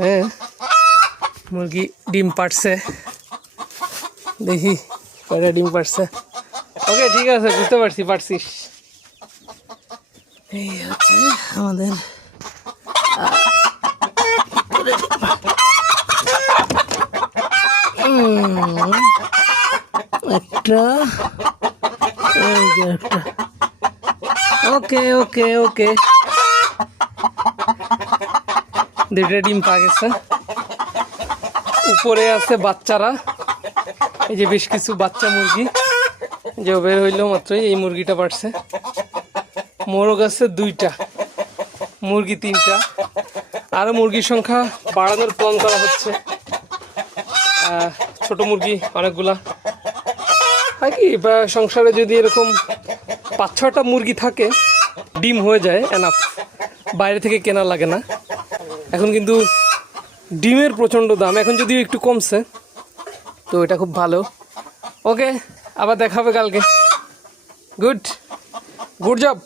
হ্যাঁ, মুরগি ডিম পাড়ছে, দেখি কয়টা ডিম পাড়ছে। ওকে, ঠিক আছে, বুঝতে পারছি, পারছিস। এই হচ্ছে আমাদের একটা, একটা। ওকে ওকে ওকে, দুইটা ডিম পা গেছে। উপরে আছে বাচ্চারা, এই যে বেশ কিছু বাচ্চা মুরগি যে বের হইলো মাত্রই। এই মুরগিটা পারছে। মোরগ আছে 2টা, মুরগি 3টা। আরও মুরগির সংখ্যা বাড়ানোর প্ল্যান করা হচ্ছে। ছোট মুরগি অনেকগুলা হয় কি, সংসারে যদি এরকম 5-6টা মুরগি থাকে, ডিম হয়ে যায় এনাফ, বাইরে থেকে কেনা লাগে না। এখন কিন্তু ডিমের প্রচণ্ড দাম, এখন যদিও একটু কমছে, তো এটা খুব ভালো। ওকে, আবার দেখা হবে কালকে। Good job.